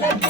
Thank you.